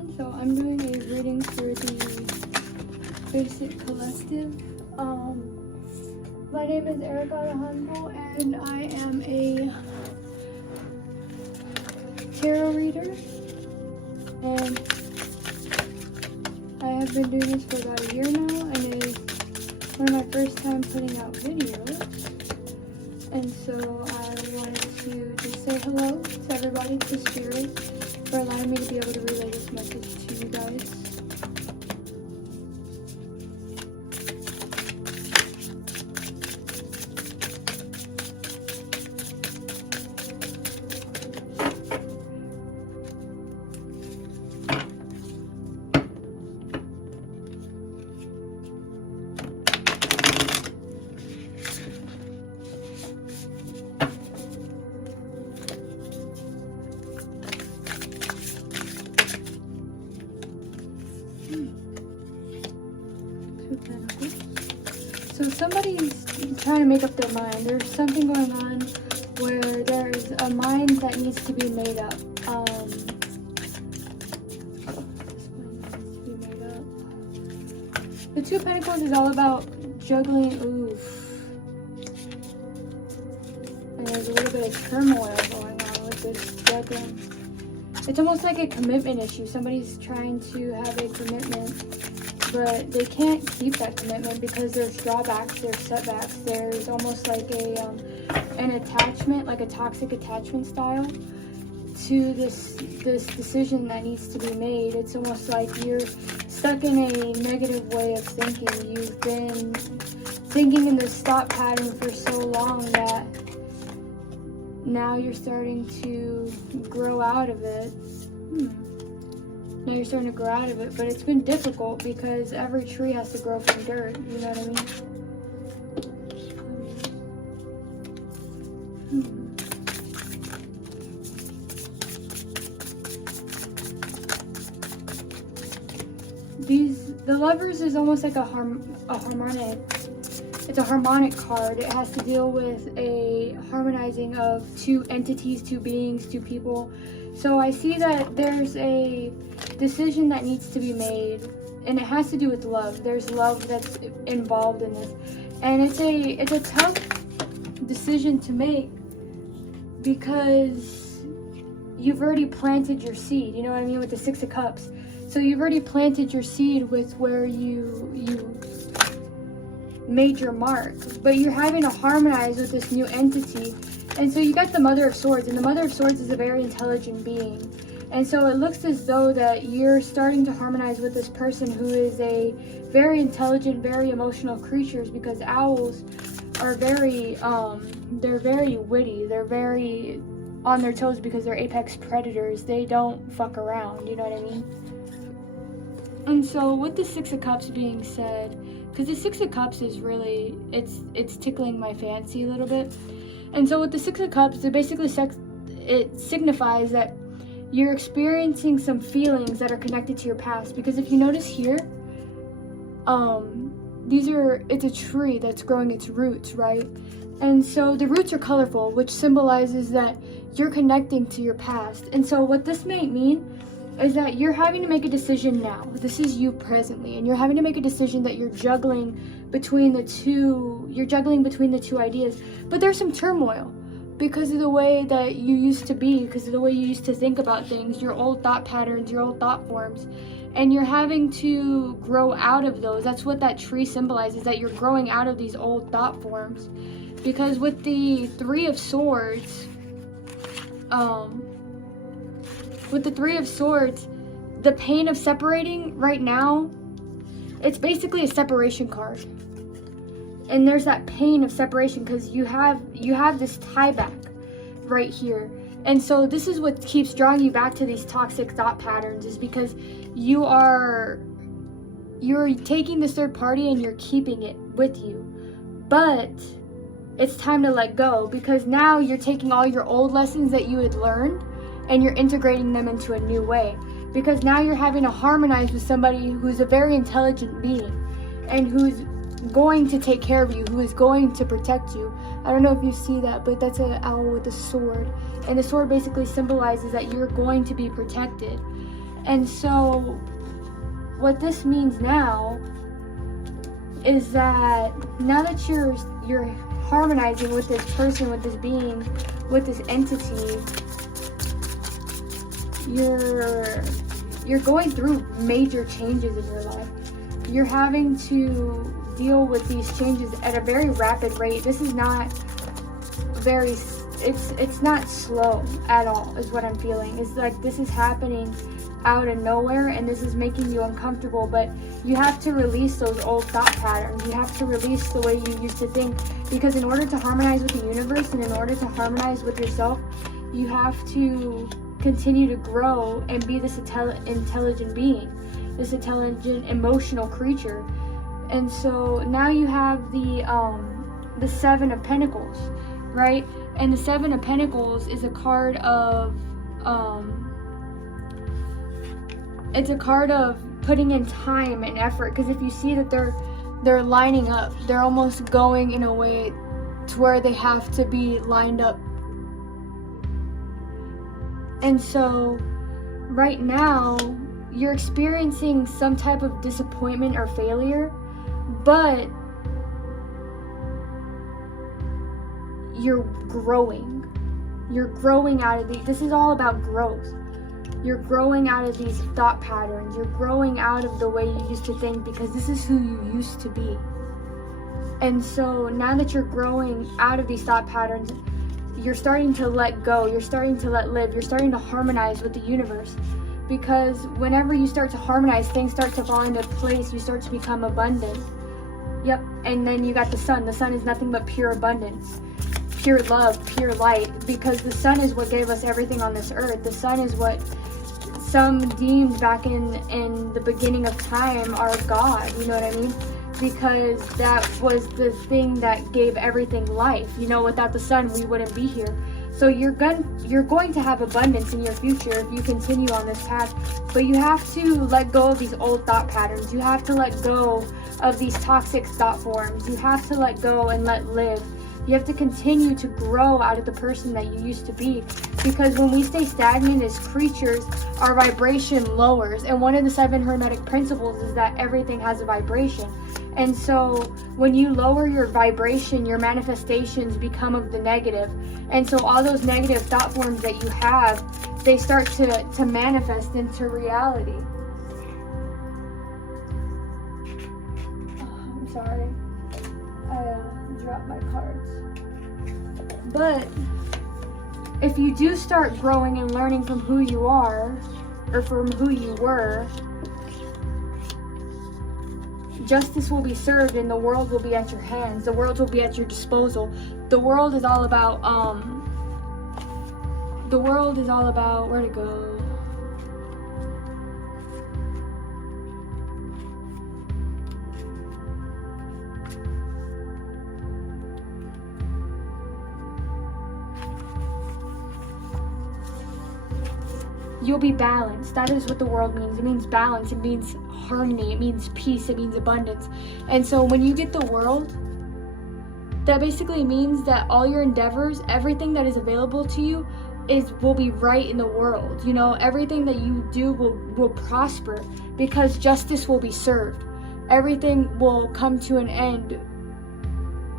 everyone. So I'm doing a reading for the Basic Collective. My name is Erica Alejandro and I am a tarot reader, and I have been doing this for about a year now, and it is one of my first time putting out videos. And so I wanted to just say hello to everybody, to Spirit, for allowing me to be able to relay this message to you guys. So somebody's trying to make up their mind. There's something going on where there's a mind that needs to be made up. This mind needs to be made up. The Two of Pentacles is all about juggling. Oof. And there's a little bit of turmoil going on with this juggling. It's almost like a commitment issue. Somebody's trying to have a commitment, but they can't keep that commitment because there's drawbacks, there's setbacks, there's almost like an attachment, like a toxic attachment style to this decision that needs to be made. It's almost like you're stuck in a negative way of thinking. You've been thinking in this thought pattern for so long that now you're starting to grow out of it. Now you're starting to grow out of it, but it's been difficult because every tree has to grow from dirt, you know what I mean? The Lovers is almost like a harmonic. It's a harmonic card. It has to deal with a harmonizing of two entities, two beings, two people. So I see that there's a decision that needs to be made, and it has to do with love. There's love that's involved in this, and it's a tough decision to make because you've already planted your seed. You know what I mean, with the Six of Cups. So you've already planted your seed with where you made your mark, but you're having to harmonize with this new entity. And so you got the Mother of Swords, and the Mother of Swords is a very intelligent being. And so it looks as though that you're starting to harmonize with this person who is a very intelligent, very emotional creatures, because owls are very, they're very witty. They're very on their toes because they're apex predators. They don't fuck around, you know what I mean? And so with the Six of Cups being said, because the Six of Cups is really, it's tickling my fancy a little bit. And so with the Six of Cups, it basically it signifies that you're experiencing some feelings that are connected to your past. Because if you notice here, it's a tree that's growing its roots, right? And so the roots are colorful, which symbolizes that you're connecting to your past. And so what this may mean is that you're having to make a decision now. This is you presently, and you're having to make a decision that you're juggling between the two ideas. But there's some turmoil because of the way that you used to be, because of the way you used to think about things, your old thought patterns, your old thought forms, and you're having to grow out of those. That's what that tree symbolizes, that you're growing out of these old thought forms. Because with the Three of Swords, the pain of separating right now, it's basically a separation card. And there's that pain of separation because you have this tie back right here. And so this is what keeps drawing you back to these toxic thought patterns, is because you're taking this third party and you're keeping it with you. But it's time to let go, because now you're taking all your old lessons that you had learned and you're integrating them into a new way. Because now you're having to harmonize with somebody who's a very intelligent being and who's going to take care of you, who is going to protect you. I don't know if you see that, but that's an owl with a sword. And the sword basically symbolizes that you're going to be protected. And so what this means now is that now that you're harmonizing with this person, with this being, with this entity, you're going through major changes in your life. You're having to deal with these changes at a very rapid rate. This is not very, it's not slow at all, is what I'm feeling. It's like this is happening out of nowhere, and this is making you uncomfortable, but you have to release those old thought patterns. You have to release the way you used to think, because in order to harmonize with the universe and in order to harmonize with yourself, you have to continue to grow and be this intelligent being, this intelligent emotional creature. And so now you have the Seven of Pentacles, right? And the Seven of Pentacles is a card of it's a card of putting in time and effort, because if you see that they're lining up, they're almost going in a way to where they have to be lined up. And so right now you're experiencing some type of disappointment or failure, but you're growing out of these. This is all about growth. You're growing out of these thought patterns. You're growing out of the way you used to think, because this is who you used to be. And so now that you're growing out of these thought patterns, you're starting to let go. You're starting to let live. You're starting to harmonize with the universe. Because whenever you start to harmonize, things start to fall into place. You start to become abundant. Yep. And then you got the sun. The sun is nothing but pure abundance, pure love, pure light. Because the sun is what gave us everything on this earth. The sun is what some deemed back in the beginning of time our God, you know what I mean? Because that was the thing that gave everything life. You know, without the sun, we wouldn't be here. So you're going to have abundance in your future if you continue on this path. But you have to let go of these old thought patterns. You have to let go of these toxic thought forms. You have to let go and let live. You have to continue to grow out of the person that you used to be, because when we stay stagnant as creatures, our vibration lowers. And one of the 7 hermetic principles is that everything has a vibration. And so when you lower your vibration, your manifestations become of the negative. And so all those negative thought forms that you have, they start to manifest into reality. Oh, I'm sorry. I dropped my cards. But if you do start growing and learning from who you are, or from who you were, justice will be served and the world will be at your hands. The world will be at your disposal. The world is all about, where to go? You'll be balanced. That is what the world means. It means balance. It means harmony. It means peace. It means abundance. And so when you get the world, that basically means that all your endeavors, everything that is available to you, will be right in the world. You know, everything that you do will prosper, because justice will be served. Everything will come to an end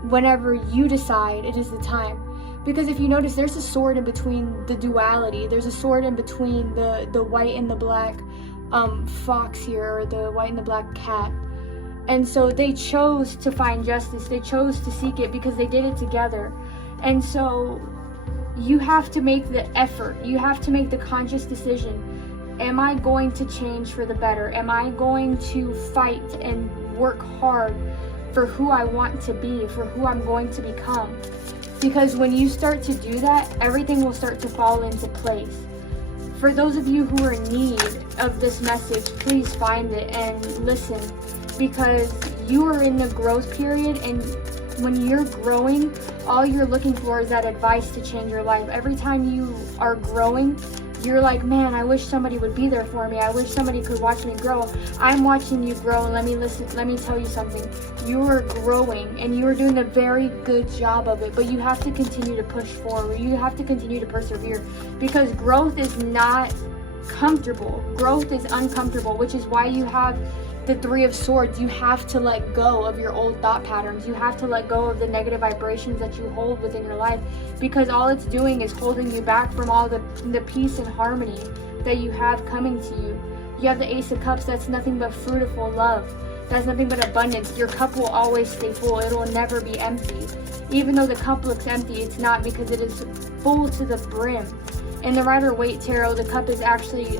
whenever you decide it is the time. Because if you notice, there's a sword in between the duality. There's a sword in between the white and the black fox here, or the white and the black cat. And so they chose to find justice. They chose to seek it because they did it together. And so you have to make the effort. You have to make the conscious decision. Am I going to change for the better? Am I going to fight and work hard for who I want to be, for who I'm going to become? Because when you start to do that, everything will start to fall into place. For those of you who are in need of this message, please find it and listen, because you are in the growth period, and when you're growing, all you're looking for is that advice to change your life. Every time you are growing, you're like, man, I wish somebody would be there for me. I wish somebody could watch me grow. I'm watching you grow, and let me tell you something. You are growing, and you are doing a very good job of it, but you have to continue to push forward. You have to continue to persevere, because growth is not comfortable. Growth is uncomfortable, which is why you have the Three of Swords. You have to let go of your old thought patterns. You have to let go of the negative vibrations that you hold within your life, because all it's doing is holding you back from all the peace and harmony that you have coming to you. You have the Ace of Cups. That's nothing but fruitful love. That's nothing but abundance. Your cup will always stay full. It will never be empty. Even though the cup looks empty, it's not, because it is full to the brim. In the Rider-Waite Tarot, the cup is actually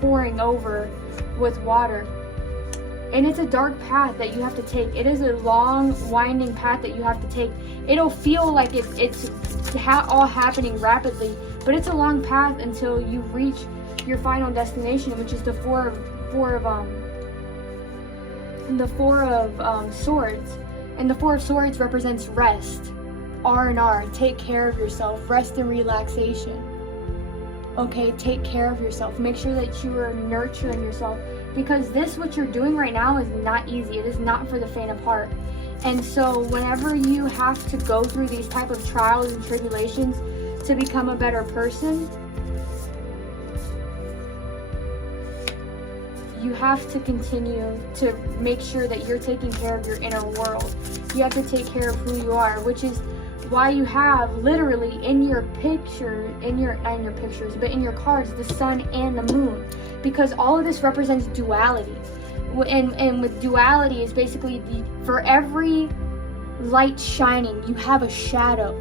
pouring over with water. And it's a dark path that you have to take. It is a long, winding path that you have to take. It'll feel like it's all happening rapidly, but it's a long path until you reach your final destination, which is the Four of Swords. And the Four of Swords represents rest, R&R. Take care of yourself, rest and relaxation. Okay, take care of yourself. Make sure that you are nurturing yourself, because what you're doing right now is not easy. It is not for the faint of heart. And so whenever you have to go through these type of trials and tribulations to become a better person, you have to continue to make sure that you're taking care of your inner world. You have to take care of who you are, which is why you have literally in your picture, not in your pictures, but in your cards, the sun and the moon, because all of this represents duality. And with duality is basically for every light shining, you have a shadow.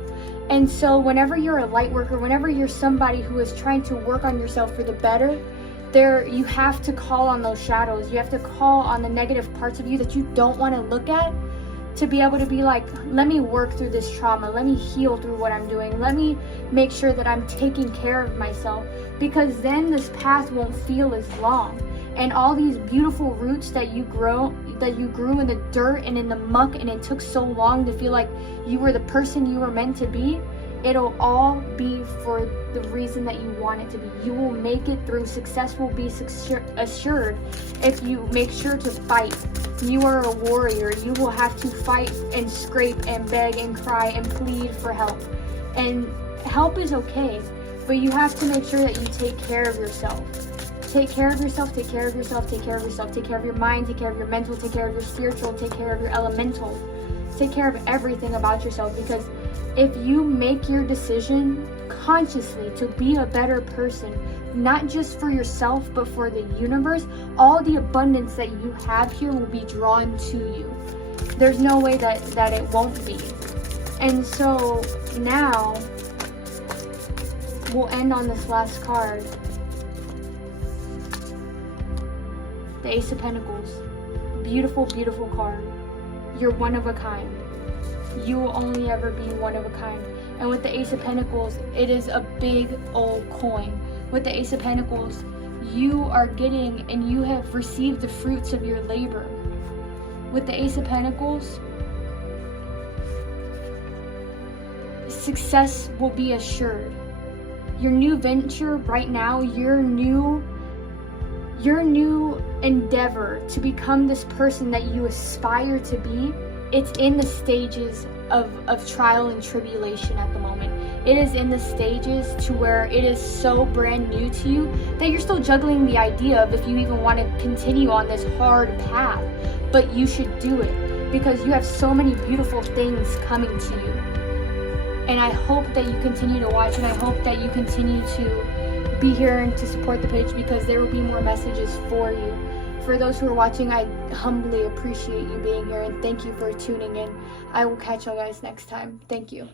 And so whenever you're a light worker, whenever you're somebody who is trying to work on yourself for the better, you have to call on those shadows. You have to call on the negative parts of you that you don't want to look at, to be able to be like, let me work through this trauma. Let me heal through what I'm doing. Let me make sure that I'm taking care of myself, because then this path won't feel as long. And all these beautiful roots that you grew in the dirt and in the muck, and it took so long to feel like you were the person you were meant to be, it'll all be for the reason that you want it to be. You will make it through. Success will be assured if you make sure to fight. You are a warrior. You will have to fight and scrape and beg and cry and plead for help. And help is okay, but you have to make sure that you take care of yourself. Take care of yourself, take care of yourself, take care of yourself, take care of your mind, take care of your mental, take care of your spiritual, take care of your elemental. Take care of everything about yourself, because if you make your decision consciously to be a better person, not just for yourself, but for the universe, all the abundance that you have here will be drawn to you. There's no way that it won't be. And so now, we'll end on this last card. The Ace of Pentacles. Beautiful, beautiful card. You're one of a kind. You will only ever be one of a kind. And with the Ace of Pentacles, it is a big old coin. With the Ace of Pentacles, you are getting and you have received the fruits of your labor. With the Ace of Pentacles, success will be assured. Your new venture right now, your new endeavor to become this person that you aspire to be, it's in the stages of trial and tribulation at the moment. It is in the stages to where it is so brand new to you that you're still juggling the idea of if you even want to continue on this hard path. But you should do it, because you have so many beautiful things coming to you. And I hope that you continue to watch, and I hope that you continue to be here and to support the page, because there will be more messages for you. For those who are watching, I humbly appreciate you being here, and thank you for tuning in. I will catch you guys next time. Thank you.